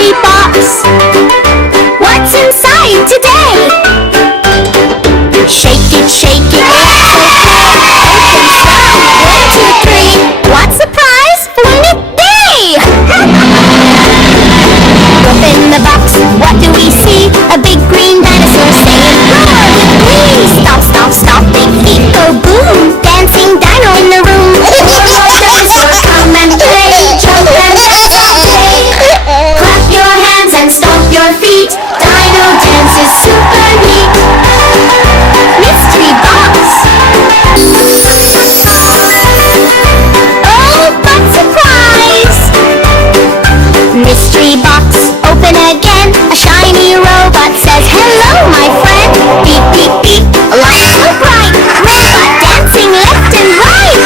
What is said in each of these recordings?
mystery box. What's inside today? Shake it, shake it, it's okay. Open 1, 2, 3. What's the prize for midday? Open the box, what do we see? A big green dinosaur saying, roar with me! Stomp, stomp, stomp, big feet go boom. Dancing dino in the room. Dinosaur, come and play. Jump and dance all day. Clap your hands and stomp your feet. Dino dance is super neat. Mystery box. Oh, but surprise! Mystery box, open again. A shiny robot says, hello, my friend. Beep, beep, beep, lights so bright. Robot dancing left and right.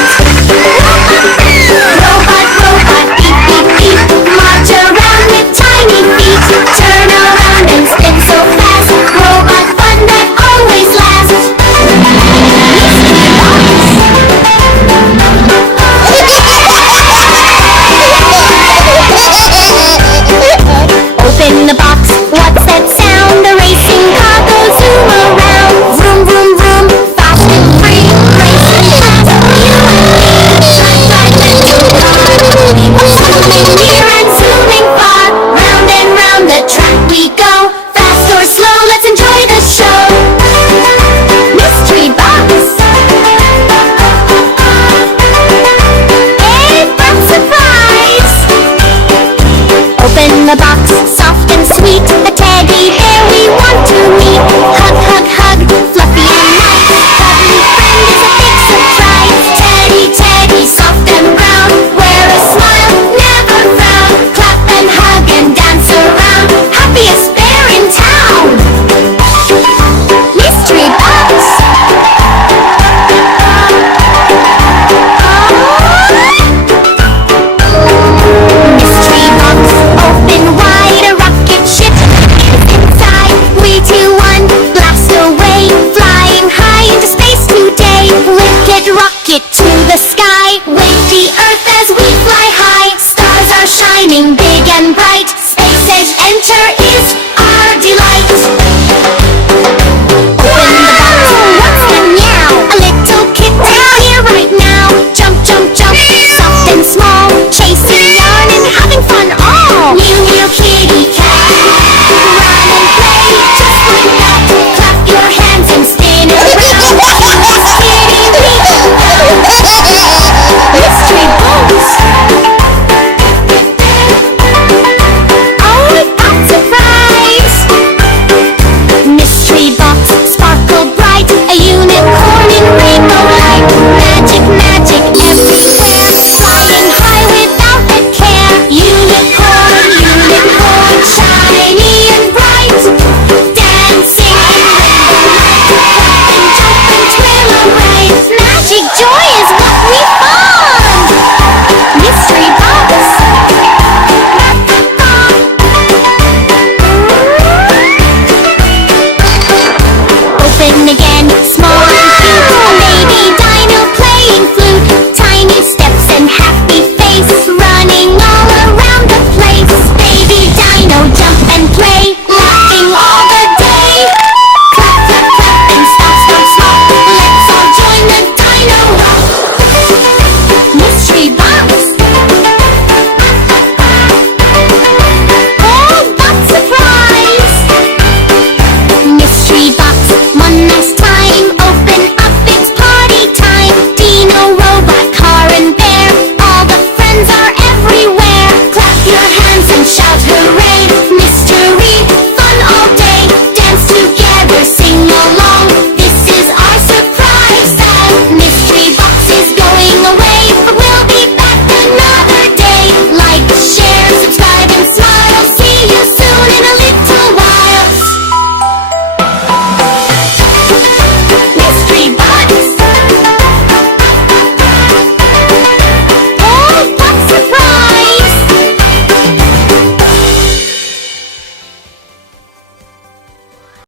Robot, robot, beep, beep, beep. March around with tiny feet. Turn around and spin so fast. Robot fun that always lasts. Mystery box. Open the box.